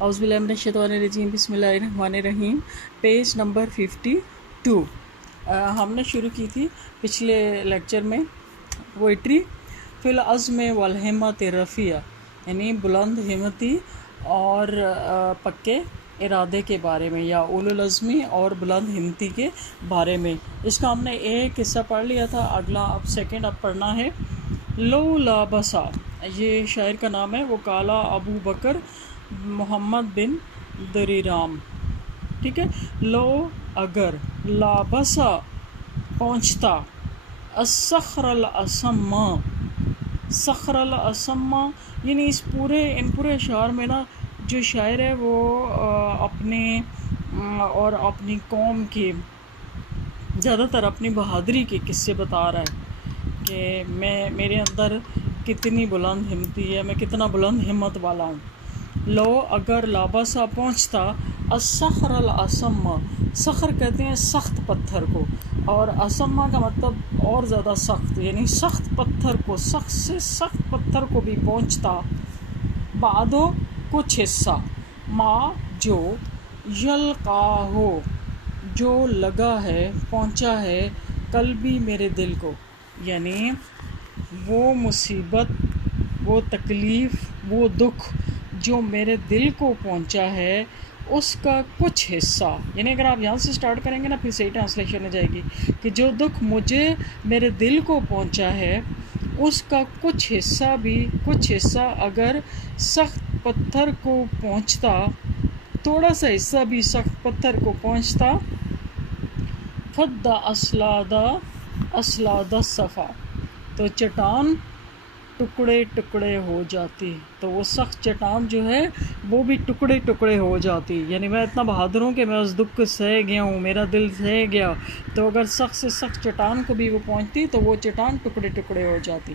اعوذ باللہ من الشیطان الرجیم، بسم اللہ الرحمن الرحیم۔ پیج نمبر 52 ہم نے شروع کی تھی پچھلے لیکچر میں پوئٹری فی العزم والہمت رفیع، یعنی بلند ہمتی اور پکے ارادے کے بارے میں، یا اولو العزمی اور بلند ہمتی کے بارے میں۔ اس کا ہم نے ایک حصہ پڑھ لیا تھا، اگلا اب سیکنڈ اب پڑھنا ہے۔ لو لابسا، یہ شاعر کا نام ہے، وہ کالا ابو بکر محمد بن دریرام، ٹھیک ہے۔ لو اگر، لابسا پہنچتا، الصخر الاسما، صخر الاسما یعنی ان پورے اشعار میں نا جو شاعر ہے وہ اپنے اور اپنی قوم کی زیادہ تر اپنی بہادری کے قصے بتا رہا ہے کہ میرے اندر کتنی بلند ہمتی ہے، میں کتنا بلند ہمت والا ہوں۔ لو اگر لابسا پہنچتا، الصخر الاسما، صخر کہتے ہیں سخت پتھر کو، اور اسما کا مطلب اور زیادہ سخت، یعنی سخت پتھر کو، سخت سے سخت پتھر کو بھی پہنچتا، بعدو کچھ حصہ، ما جو، یلقا ہو جو لگا ہے، پہنچا ہے، قلبی میرے دل کو، یعنی وہ مصیبت، وہ تکلیف، وہ دکھ جو میرے دل کو پہنچا ہے، اس کا کچھ حصہ، یعنی اگر آپ یہاں سے سٹارٹ کریں گے نا پھر صحیح ٹرانسلیشن ہو جائے گی کہ جو دکھ مجھے میرے دل کو پہنچا ہے اس کا کچھ حصہ اگر سخت پتھر کو پہنچتا، تھوڑا سا حصہ بھی سخت پتھر کو پہنچتا، فد اسلاد صفا، تو چٹان ٹکڑے ٹکڑے ہو جاتی، تو وہ سخت چٹان جو ہے وہ بھی ٹکڑے ٹکڑے ہو جاتی، یعنی میں اتنا بہادر ہوں کہ میں اس دکھ کو سہ گیا ہوں، میرا دل سہ گیا، تو اگر سخت سے سخت چٹان کو بھی وہ پہنچتی تو وہ چٹان ٹکڑے ٹکڑے ہو جاتی۔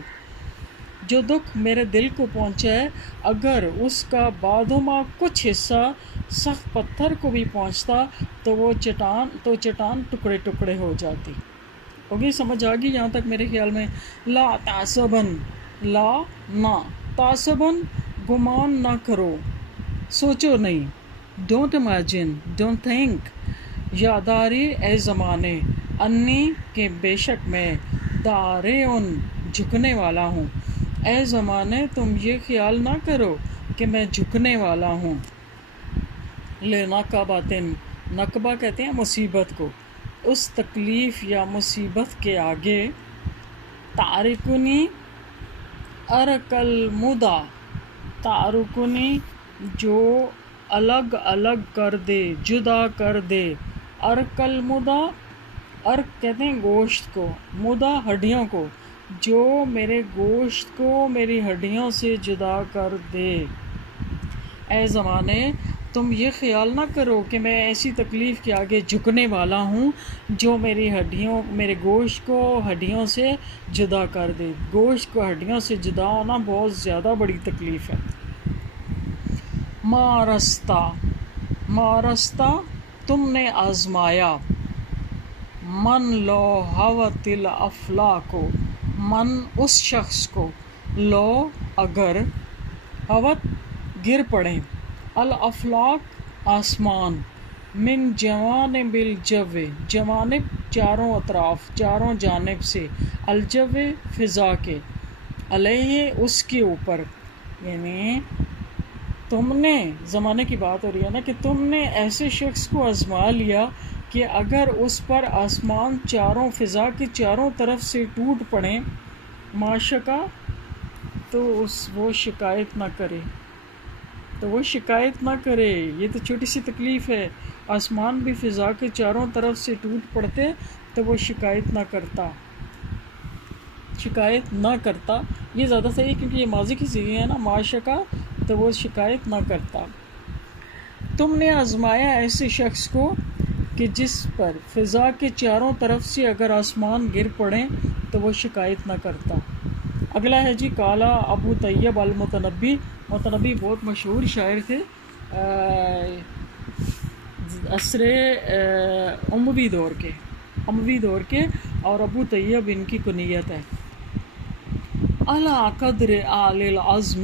جو دکھ میرے دل کو پہنچا ہے اگر اس کا بعدما کچھ حصہ سخت پتھر کو بھی پہنچتا تو وہ چٹان ٹکڑے ٹکڑے ہو جاتی۔ ہوگی سمجھ آ گئی یہاں تک میرے خیال میں؟ لا تعصبن، لا نہ، تعصبن گمان نہ کرو، سوچو نہیں، ڈونٹ امیجن، ڈونٹ تھنک، یاداری اے زمانے، انی کہ بے شک میں، دارعن جھکنے والا ہوں، اے زمانے تم یہ خیال نہ کرو کہ میں جھکنے والا ہوں، لنقبۃ، نقبہ کہتے ہیں مصیبت کو، اس تکلیف یا مصیبت کے آگے، تعرکنی ارک المدا، تعرکنی جو الگ الگ کر دے، جدا کر دے، ارک المدا، ارک کہتے ہیں گوشت کو، مدا ہڈیوں کو، جو میرے گوشت کو میری ہڈیوں سے جدا کر دے، اے زمانے تم یہ خیال نہ کرو کہ میں ایسی تکلیف کے آگے جھکنے والا ہوں جو میرے گوشت کو ہڈیوں سے جدا کر دے۔ گوشت کو ہڈیوں سے جدا ہونا بہت زیادہ بڑی تکلیف ہے۔ مارستا تم نے آزمایا، من لو ہوت الافلاک، من اس شخص کو، لو اگر، ہوت گر پڑیں، الافلاک آسمان، من جوانب الجو، جوانب چاروں اطراف، چاروں جانب سے، الجو فضا کے، علیہ اس کے اوپر، یعنی تم نے، زمانے کی بات ہو رہی ہے نا کہ تم نے ایسے شخص کو آزما لیا کہ اگر اس پر آسمان چاروں، فضا کے چاروں طرف سے ٹوٹ پڑیں، معاشقہ تو وہ شکایت نہ کرے، یہ تو چھوٹی سی تکلیف ہے، آسمان بھی فضا کے چاروں طرف سے ٹوٹ پڑتے تو وہ شکایت نہ کرتا، یہ زیادہ صحیح ہے کیونکہ یہ ماضی کی صیغہ ہے نا، معاشقہ تو وہ شکایت نہ کرتا۔ تم نے آزمایا ایسے شخص کو کہ جس پر فضا کے چاروں طرف سے اگر آسمان گر پڑیں تو وہ شکایت نہ کرتا۔ اگلا ہے جی، کالا ابو طیب المتنبی، متنبی بہت مشہور شاعر تھے عصر اموی دور کے، اور ابو طیب ان کی کنیت ہے۔ علی قدر آل العزم،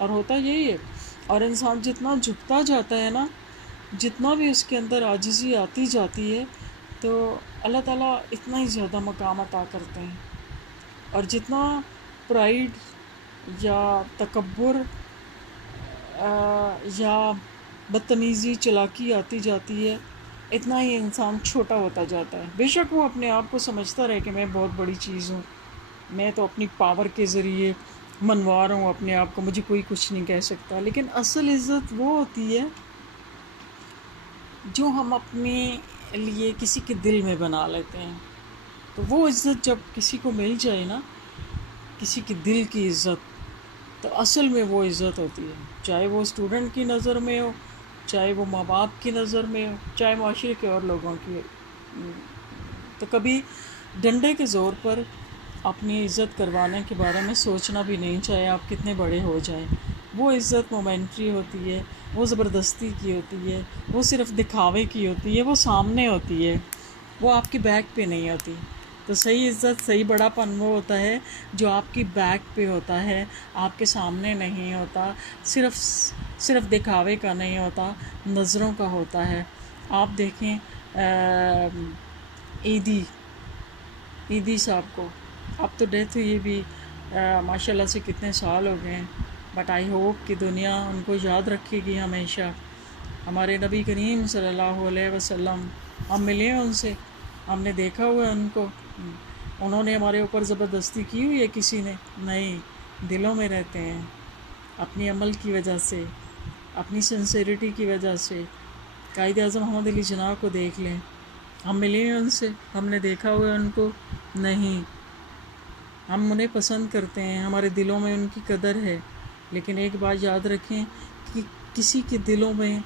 اور ہوتا یہی ہے. اور انسان جتنا جھکتا جاتا ہے نا، جتنا بھی اس کے اندر عاجزی آتی جاتی ہے، تو اللہ تعالیٰ اتنا ہی زیادہ مقام عطا کرتے ہیں. اور جتنا پرائیڈ یا تکبر یا بدتمیزی چلاکی آتی جاتی ہے، اتنا ہی انسان چھوٹا ہوتا جاتا ہے. بے شک وہ اپنے آپ کو سمجھتا رہے کہ میں بہت بڑی چیز ہوں، میں تو اپنی پاور کے ذریعے منوا رہا ہوں اپنے آپ کو، مجھے کوئی کچھ نہیں کہہ سکتا. لیکن اصل عزت وہ ہوتی ہے جو ہم اپنے لیے کسی کے دل میں بنا لیتے ہیں. تو وہ عزت جب کسی کو مل جائے نا، کسی کی دل کی عزت، تو اصل میں وہ عزت ہوتی ہے. چاہے وہ اسٹوڈنٹ کی نظر میں ہو، چاہے وہ ماں باپ کی نظر میں ہو، چاہے معاشرے کے اور لوگوں کی. تو کبھی ڈنڈے کے زور پر اپنی عزت کروانے کے بارے میں سوچنا بھی نہیں، چاہے آپ کتنے بڑے ہو جائیں. وہ عزت مومنٹری ہوتی ہے، وہ زبردستی کی ہوتی ہے، وہ صرف دکھاوے کی ہوتی ہے، وہ سامنے ہوتی ہے، وہ آپ کی بیک پہ نہیں ہوتی. تو صحیح عزت، صحیح بڑا پن وہ ہوتا ہے جو آپ کی بیک پہ ہوتا ہے، آپ کے سامنے نہیں ہوتا، صرف دکھاوے کا نہیں ہوتا، نظروں کا ہوتا ہے. آپ دیکھیں ایدی صاحب کو، اب تو ڈیتھ ہوئی بھی ماشاء اللہ سے کتنے سال ہو گئے ہیں، بٹ آئی ہوپ کہ دنیا ان کو یاد رکھے گی ہمیشہ. ہمارے نبی کریم صلی اللہ علیہ وسلم، ہم ملے ہیں ان سے، ہم نے دیکھا ہوا ہے ان کو. انہوں نے ہمارے اوپر زبردستی کی ہوئی ہے کسی نے؟ نہیں، دلوں میں رہتے ہیں اپنی عمل کی وجہ سے، اپنی سنسیریٹی کی وجہ سے. قائد اعظم محمد علی جناح کو دیکھ لیں، ہم ملے ہیں ان سے، ہم نے دیکھا ہوا ہے ان کو؟ نہیں. ہم انہیں پسند کرتے ہیں، ہمارے دلوں میں ان کی قدر ہے. لیکن ایک بات یاد رکھیں کہ کسی کے دلوں میں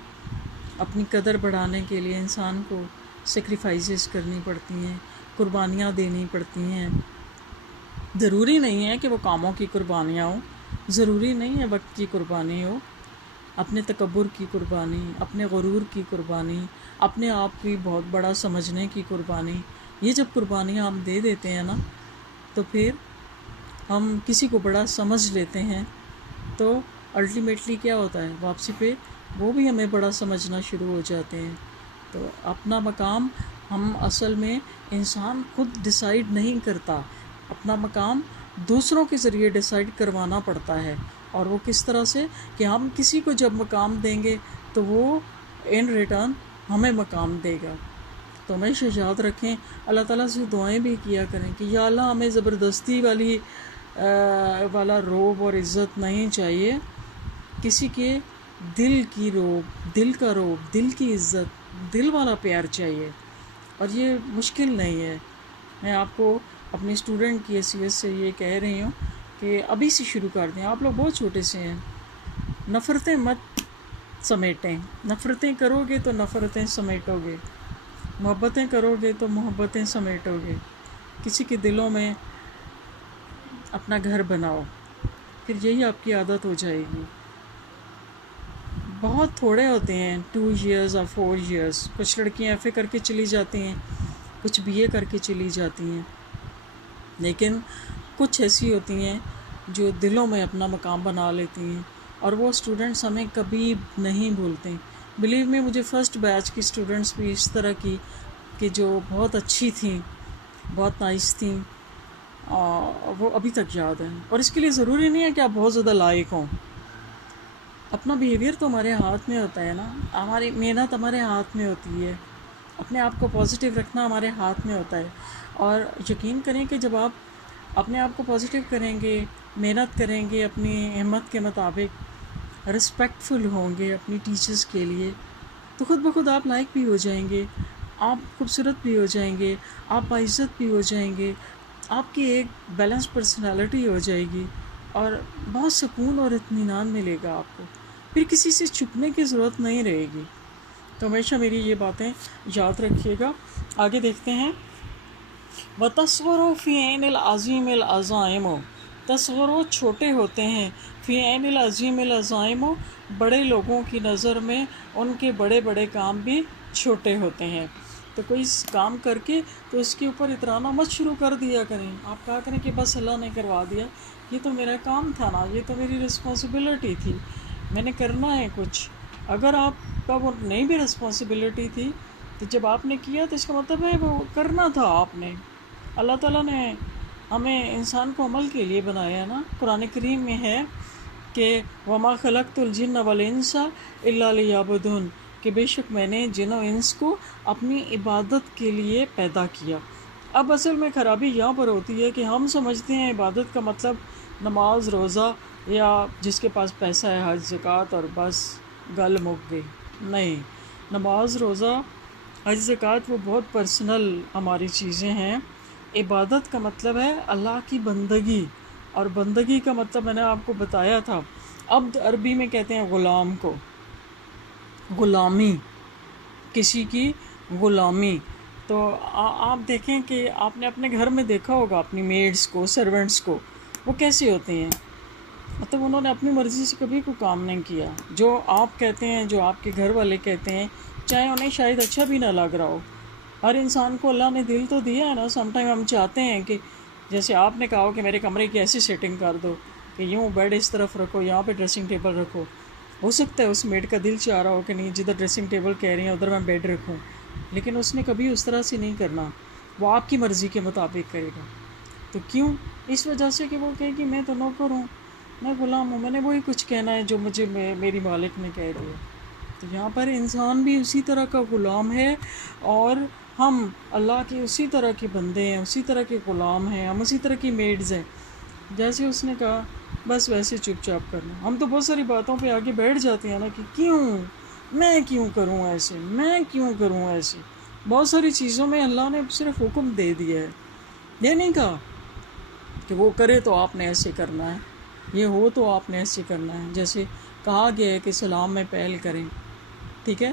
اپنی قدر بڑھانے کے لیے انسان کو سیکریفائسز کرنی پڑتی ہیں، قربانیاں دینی پڑتی ہیں. ضروری نہیں ہے کہ وہ کاموں کی قربانیاں ہوں، ضروری نہیں ہے وقت کی قربانی ہو، اپنے تکبر کی قربانی، اپنے غرور کی قربانی، اپنے آپ کی بہت بڑا سمجھنے کی قربانی. یہ جب قربانیاں ہم دے دیتے ہیں نا، تو پھر ہم کسی کو بڑا سمجھ لیتے ہیں، تو الٹیمیٹلی کیا ہوتا ہے، واپسی پہ وہ بھی ہمیں بڑا سمجھنا شروع ہو جاتے ہیں. تو اپنا مقام ہم اصل میں انسان خود ڈیسائیڈ نہیں کرتا، اپنا مقام دوسروں کے ذریعے ڈیسائیڈ کروانا پڑتا ہے. اور وہ کس طرح سے کہ ہم کسی کو جب مقام دیں گے تو وہ ان ریٹرن ہمیں مقام دے گا. تو ہمیشہ یاد رکھیں، اللہ تعالیٰ سے دعائیں بھی کیا کریں کہ یا اللہ ہمیں زبردستی والا روب اور عزت نہیں چاہیے، کسی کے دل کی روب، دل کا روب، دل کی عزت، دل والا پیار چاہیے. اور یہ مشکل نہیں ہے. میں آپ کو اپنے اسٹوڈنٹ کی حیثیت سے یہ کہہ رہی ہوں کہ ابھی سے شروع کر دیں. آپ لوگ بہت چھوٹے سے ہیں، نفرتیں مت سمیٹیں. نفرتیں کرو گے تو نفرتیں سمیٹو گے، محبتیں کرو گے تو محبتیں سمیٹو گے. کسی کے دلوں میں اپنا گھر بناؤ، پھر یہی آپ کی عادت ہو جائے گی. بہت تھوڑے ہوتے ہیں 2 ایئرز اور 4 ایئرز. کچھ لڑکیاں ایف اے کر کے چلی جاتی ہیں، کچھ بی اے کر کے چلی جاتی ہیں، لیکن کچھ ایسی ہوتی ہیں جو دلوں میں اپنا مقام بنا لیتی ہیں. اور وہ اسٹوڈنٹس ہمیں کبھی نہیں بھولتے. بلیو میں مجھے فرسٹ بیچ کی اسٹوڈنٹس بھی اس طرح کی کہ جو بہت اچھی تھیں، بہت نائس تھیں، وہ ابھی تک یاد ہیں. اور اس کے لیے ضروری نہیں ہے کہ آپ بہت زیادہ لائق ہوں. اپنا بیہیویئر تو ہمارے ہاتھ میں ہوتا ہے نا، ہماری محنت ہمارے ہاتھ میں ہوتی ہے، اپنے آپ کو پازیٹیو رکھنا ہمارے ہاتھ میں ہوتا ہے. اور یقین کریں کہ جب آپ اپنے آپ کو پازیٹیو کریں گے، محنت کریں گے، اپنی ہمت کے مطابق رسپیکٹفل ہوں گے اپنی ٹیچرز کے لیے، تو خود بخود آپ لائق بھی ہو جائیں گے، آپ خوبصورت بھی ہو جائیں گے، آپ باعزت بھی ہو جائیں گے، آپ کی ایک بیلنس پرسنالٹی ہو جائے گی، اور بہت سکون اور اطمینان ملے گا آپ کو. پھر کسی سے چھپنے کی ضرورت نہیں رہے گی. تو ہمیشہ میری یہ باتیں یاد رکھیے گا. آگے دیکھتے ہیں. وَتَصْغُرُ فِي عَيْنِ الْعَظِيمِ الْعَزَائِمُ، تصغر چھوٹے ہوتے ہیں، فی عین العظیم العزائم، بڑے لوگوں کی نظر میں ان کے بڑے بڑے کام بھی چھوٹے ہوتے ہیں. تو کوئی کام کر کے تو اس کے اوپر اترانا مت شروع کر دیا کریں. آپ کہا کریں کہ بس اللہ نے کروا دیا، یہ تو میرا کام تھا نا، یہ تو میری رسپانسبلٹی تھی، میں نے کرنا ہے کچھ۔ اگر آپ کا وہ نہیں بھی رسپانسبلٹی تھی تو جب آپ نے کیا تو اس کا مطلب ہے وہ کرنا تھا آپ نے۔ اللہ تعالیٰ نے ہمیں انسان کو عمل کے لیے بنایا ہے نا۔ قرآن کریم میں ہے کہ وما خلقت الجن والانس الا لیعبدون، کہ بے شک میں نے جن و انس کو اپنی عبادت کے لیے پیدا کیا۔ اب اصل میں خرابی یہاں پر ہوتی ہے کہ ہم سمجھتے ہیں عبادت کا مطلب نماز، روزہ، یا جس کے پاس پیسہ ہے حج زکوٰۃ اور بس گل مک گئی۔ نہیں، نماز، روزہ، حج زکوٰۃ وہ بہت پرسنل ہماری چیزیں ہیں۔ عبادت کا مطلب ہے اللہ کی بندگی، اور بندگی کا مطلب میں نے آپ کو بتایا تھا، عبد عربی میں کہتے ہیں غلام کو، غلامی، کسی کی غلامی۔ تو آپ دیکھیں کہ آپ نے اپنے گھر میں دیکھا ہوگا اپنی میڈس کو، سرونٹس کو، وہ کیسے ہوتے ہیں، مطلب انہوں نے اپنی مرضی سے کبھی کوئی کام نہیں کیا۔ جو آپ کہتے ہیں، جو آپ کے گھر والے کہتے ہیں، چاہے انہیں شاید اچھا بھی نہ لگ رہا ہو۔ ہر انسان کو اللہ نے دل تو دیا ہے نا، سم ٹائم ہم چاہتے ہیں کہ جیسے آپ نے کہا ہو کہ میرے کمرے کی ایسی سیٹنگ کر دو کہ یوں بیڈ اس طرف رکھو، یہاں پہ ڈریسنگ ٹیبل رکھو۔ ہو سکتا ہے اس میڈ کا دل چاہ رہا ہو کہ نہیں، جدھر ڈریسنگ ٹیبل کہہ رہی ہیں ادھر میں بیڈ رکھوں، لیکن اس نے کبھی اس طرح سے نہیں کرنا، وہ آپ کی مرضی کے مطابق کرے گا۔ تو کیوں؟ اس وجہ سے کہ وہ کہے کہ میں تو نوکر ہوں، میں غلام ہوں، میں نے وہی کچھ کہنا ہے جو مجھے میری مالک نے کہہ دیا۔ تو یہاں پر انسان بھی اسی طرح کا غلام ہے، اور ہم اللہ کے اسی طرح کے بندے ہیں، اسی طرح کے غلام ہیں، ہم اسی طرح کی میڈز ہیں۔ جیسے اس نے کہا بس ویسے چپ چاپ کرنا۔ ہم تو بہت ساری باتوں پہ آگے بیٹھ جاتے ہیں نا کہ کیوں، میں کیوں کروں ایسے، میں کیوں کروں ایسے۔ بہت ساری چیزوں میں اللہ نے صرف حکم دے دیا ہے، یہ نہیں کہا کہ وہ کرے تو آپ نے ایسے کرنا ہے، یہ ہو تو آپ نے ایسے کرنا ہے۔ جیسے کہا گیا ہے کہ سلام میں پہل کریں، ٹھیک ہے،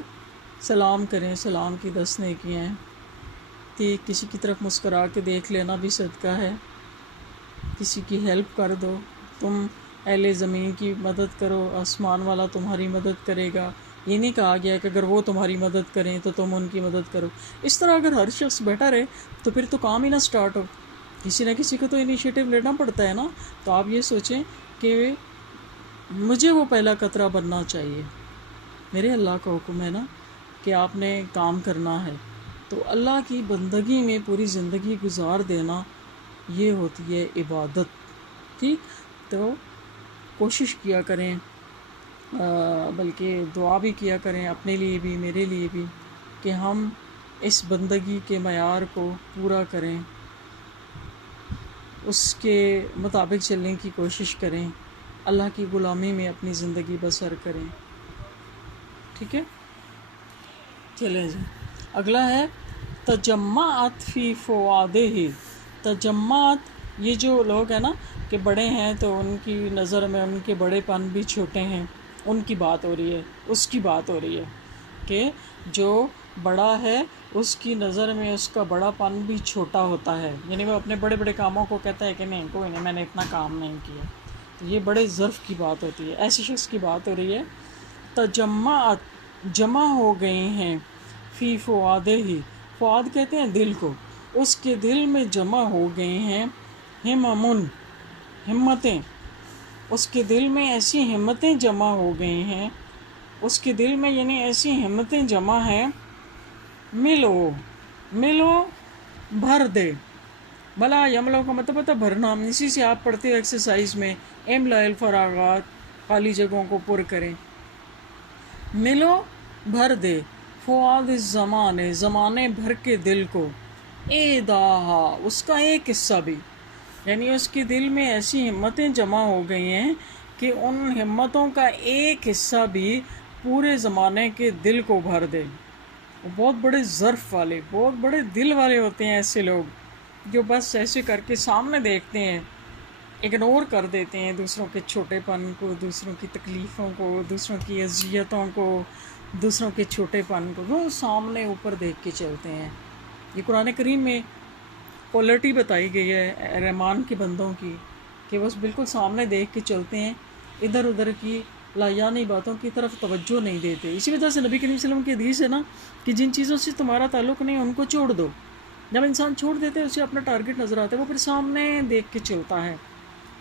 سلام کریں، سلام کی 10 نیکیاں ہیں، کہ کسی کی طرف مسکرا کے دیکھ لینا بھی صدقہ ہے، کسی کی ہیلپ کر دو، تم اہل زمین کی مدد کرو، آسمان والا تمہاری مدد کرے گا۔ یہ نہیں کہا گیا کہ اگر وہ تمہاری مدد کریں تو تم ان کی مدد کرو۔ اس طرح اگر ہر شخص بیٹھا رہے تو پھر تو کام ہی نہ سٹارٹ ہو، کسی نہ کسی کو تو انیشیٹو لینا پڑتا ہے نا۔ تو آپ یہ سوچیں کہ مجھے وہ پہلا قطرہ بننا چاہیے، میرے اللہ کا حکم ہے نا کہ آپ نے کام کرنا ہے، تو اللہ کی بندگی میں پوری زندگی گزار دینا، یہ ہوتی ہے عبادت، ٹھیک۔ تو کوشش کیا کریں، بلکہ دعا بھی کیا کریں اپنے لیے بھی، میرے لیے بھی، کہ ہم اس بندگی کے معیار کو پورا کریں، اس کے مطابق چلنے کی کوشش کریں، اللہ کی غلامی میں اپنی زندگی بسر کریں، ٹھیک ہے۔ چلیں جی، اگلا ہے تجمعت فی فؤادہ۔ تجمعت، یہ جو لوگ ہیں نا کہ بڑے ہیں تو ان کی نظر میں ان کے بڑے پن بھی چھوٹے ہیں، ان کی بات ہو رہی ہے، اس کی بات ہو رہی ہے کہ جو بڑا ہے اس کی نظر میں اس کا بڑا پن بھی چھوٹا ہوتا ہے، یعنی وہ اپنے بڑے بڑے کاموں کو کہتا ہے کہ نہیں، کوئی نہیں، میں نے اتنا کام نہیں کیا۔ تو یہ بڑے ظرف کی بات ہوتی ہے، ایسے شخص کی بات ہو رہی ہے۔ تجمعت، جمع ہو گئے ہیں، فی فؤادہ، فؤاد کہتے ہیں دل کو، اس کے دل میں جمع ہو گئے ہیں، ہممن، ہمتیں، اس کے دل میں ایسی ہمتیں جمع ہو گئی ہیں، اس کے دل میں یعنی ایسی ہمتیں جمع ہیں، ملو، ملو، بھر دے۔ بلا یملو کا مطلب ہوتا ہے بھرنا، اسی سے آپ پڑھتے ہو ایکسرسائز میں، املا الفراغات، خالی جگہوں کو پر کریں۔ ملو، بھر دے، فؤاد الزمانے، زمانے بھر کے دل کو، اے داہا، اس کا ایک حصہ بھی، یعنی اس کے دل میں ایسی ہمتیں جمع ہو گئی ہیں کہ ان ہمتوں کا ایک حصہ بھی پورے زمانے کے دل کو بھر دے۔ وہ بہت بڑے ظرف والے، بہت بڑے دل والے ہوتے ہیں ایسے لوگ، جو بس ایسے کر کے سامنے دیکھتے ہیں، اگنور کر دیتے ہیں دوسروں کے چھوٹے پن کو، دوسروں کی تکلیفوں کو، دوسروں کی اذیتوں کو، دوسروں کے چھوٹے پن کو، وہ سامنے اوپر دیکھ کے چلتے ہیں۔ یہ قرآن کریم میں کوالٹی بتائی گئی ہے رحمان کے بندوں کی، کہ وہ بالکل سامنے دیکھ کے چلتے ہیں، ادھر ادھر کی لایانی باتوں کی طرف توجہ نہیں دیتے۔ اسی وجہ سے نبی کریم صلی اللہ علیہ وسلم کی حدیث ہے نا کہ جن چیزوں سے تمہارا تعلق نہیں ان کو چھوڑ دو۔ جب انسان چھوڑ دیتے ہیں اسے اپنا ٹارگٹ نظر آتا ہے، وہ پھر سامنے دیکھ کے چلتا ہے۔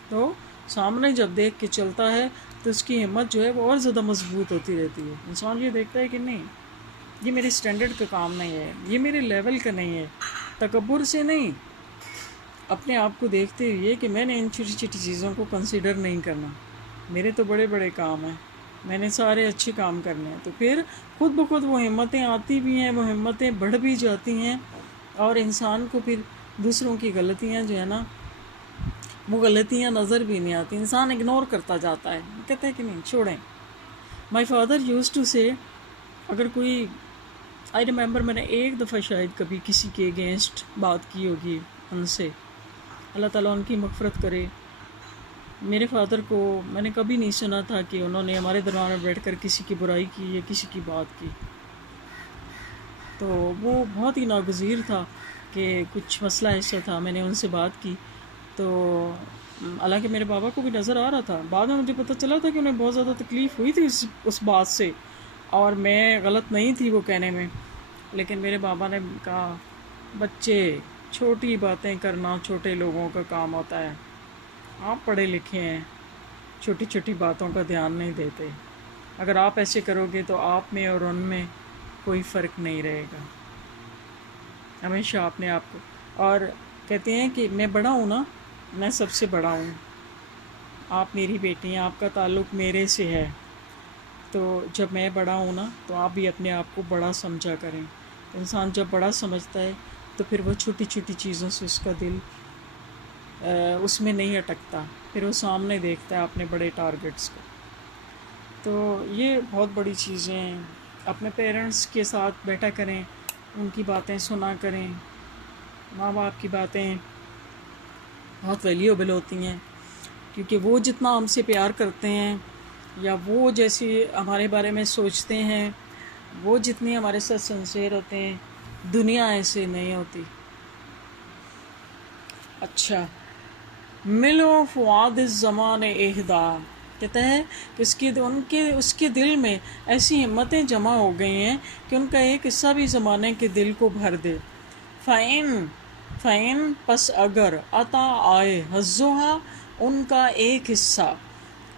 تو سامنے جب دیکھ کے چلتا ہے تو اس کی ہمت جو ہے وہ اور زیادہ مضبوط ہوتی رہتی ہے. انسان یہ دیکھتا ہے کہ نہیں یہ میرے سٹینڈرڈ کا کام نہیں ہے, یہ میرے لیول کا نہیں ہے. تکبر سے نہیں, اپنے آپ کو دیکھتے ہوئے کہ میں نے ان چھوٹی چھوٹی چیزوں کو کنسیڈر نہیں کرنا, میرے تو بڑے بڑے کام ہیں, میں نے سارے اچھے کام کرنے ہیں. تو پھر خود بخود وہ ہمتیں آتی بھی ہیں, وہ ہمتیں بڑھ بھی جاتی ہیں, اور انسان کو پھر دوسروں کی غلطیاں جو ہے نا وہ غلطیاں نظر بھی نہیں آتی, انسان اگنور کرتا جاتا ہے, کہتا ہے کہ نہیں چھوڑیں. مائی فادر یوز ٹو سے, اگر کوئی آئی ریممبر میں نے ایک دفعہ شاید کبھی کسی کے اگینسٹ بات کی ہوگی ان سے, اللہ تعالیٰ ان کی مغفرت کرے. میرے فادر کو میں نے کبھی نہیں سنا تھا کہ انہوں نے ہمارے درمیان میں بیٹھ کر کسی کی برائی کی یا کسی کی بات کی. تو وہ بہت ہی ناگزیر تھا کہ کچھ مسئلہ ایسا تھا, میں نے ان سے بات کی تو حالانکہ میرے بابا کو بھی نظر آ رہا تھا. بعد میں مجھے پتہ چلا تھا کہ انہیں بہت زیادہ تکلیف ہوئی تھی اس بات سے, اور میں غلط نہیں تھی وہ کہنے میں. لیکن میرے بابا نے کہا بچے چھوٹی باتیں کرنا چھوٹے لوگوں کا کام ہوتا ہے, آپ پڑھے لکھے ہیں, چھوٹی چھوٹی باتوں کا دھیان نہیں دیتے. اگر آپ ایسے کرو گے تو آپ میں اور ان میں کوئی فرق نہیں رہے گا. ہمیشہ اپنے آپ کو, اور کہتے ہیں کہ میں بڑا ہوں نا, میں سب سے بڑا ہوں, آپ میری بیٹی ہیں, آپ کا تعلق میرے سے ہے, تو جب میں بڑا ہوں نا تو آپ بھی اپنے آپ کو بڑا سمجھا کریں. انسان جب بڑا سمجھتا ہے تو پھر وہ چھوٹی چھوٹی چیزوں سے اس کا دل اس میں نہیں اٹکتا, پھر وہ سامنے دیکھتا ہے اپنے بڑے ٹارگٹس کو. تو یہ بہت بڑی چیزیں ہیں. اپنے پیرنٹس کے ساتھ بیٹھا کریں, ان کی باتیں سنا کریں. ماں باپ کی باتیں بہت ویلیوبل ہوتی ہیں, کیونکہ وہ جتنا ہم سے پیار کرتے ہیں یا وہ جیسے ہمارے بارے میں سوچتے ہیں, وہ جتنی ہمارے ساتھ سنسیئر ہوتے ہیں, دنیا ایسے نہیں ہوتی. اچھا, ملو فؤاد الزمان اہدا, کہتا ہے کہ اس کے دل میں ایسی ہمتیں جمع ہو گئی ہیں کہ ان کا ایک حصہ بھی زمانے کے دل کو بھر دے. فَإِن پس اگر عطا آئے حظھا ان کا ایک حصہ,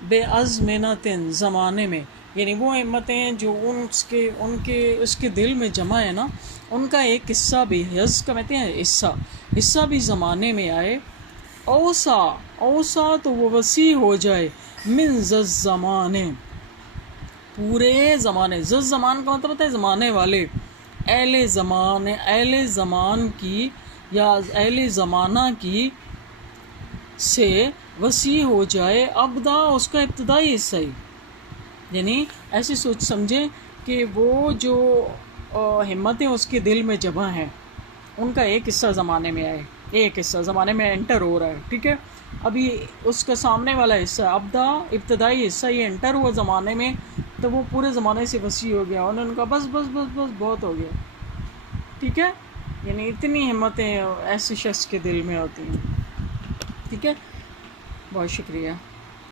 بے ازمنتن زمانے میں, یعنی وہ ہمتیں جو اس کے دل میں جمع ہے نا, ان کا ایک حصہ بھی, حظ کا کہتے ہیں حصہ بھی زمانے میں آئے. اوسا تو وہ وسیع ہو جائے, من زز زمانے پورے زمانے, زز زمان کا مطلب ہوتا ہے زمانے والے, اہل زمان کی یا اہل زمانہ کی سے وسیع ہو جائے ابدا, اس کا ابتدائی حصہ ہی. یعنی ایسے سوچ سمجھیں کہ وہ جو ہمتیں اس کے دل میں جمع ہیں ان کا ایک حصہ زمانے میں آئے, ایک حصہ زمانے میں انٹر ہو رہا ہے. ٹھیک ہے, ابھی اس کا سامنے والا حصہ ابتدائی حصہ یہ انٹر ہوا زمانے میں, تو وہ پورے زمانے سے وسیع ہو گیا. انہوں نے کہا بس بس بس بس بہت ہو گیا. ٹھیک ہے, یعنی اتنی ہمتیں ایسے شخص کے دل میں ہوتی ہیں. ٹھیک ہے, بہت شکریہ.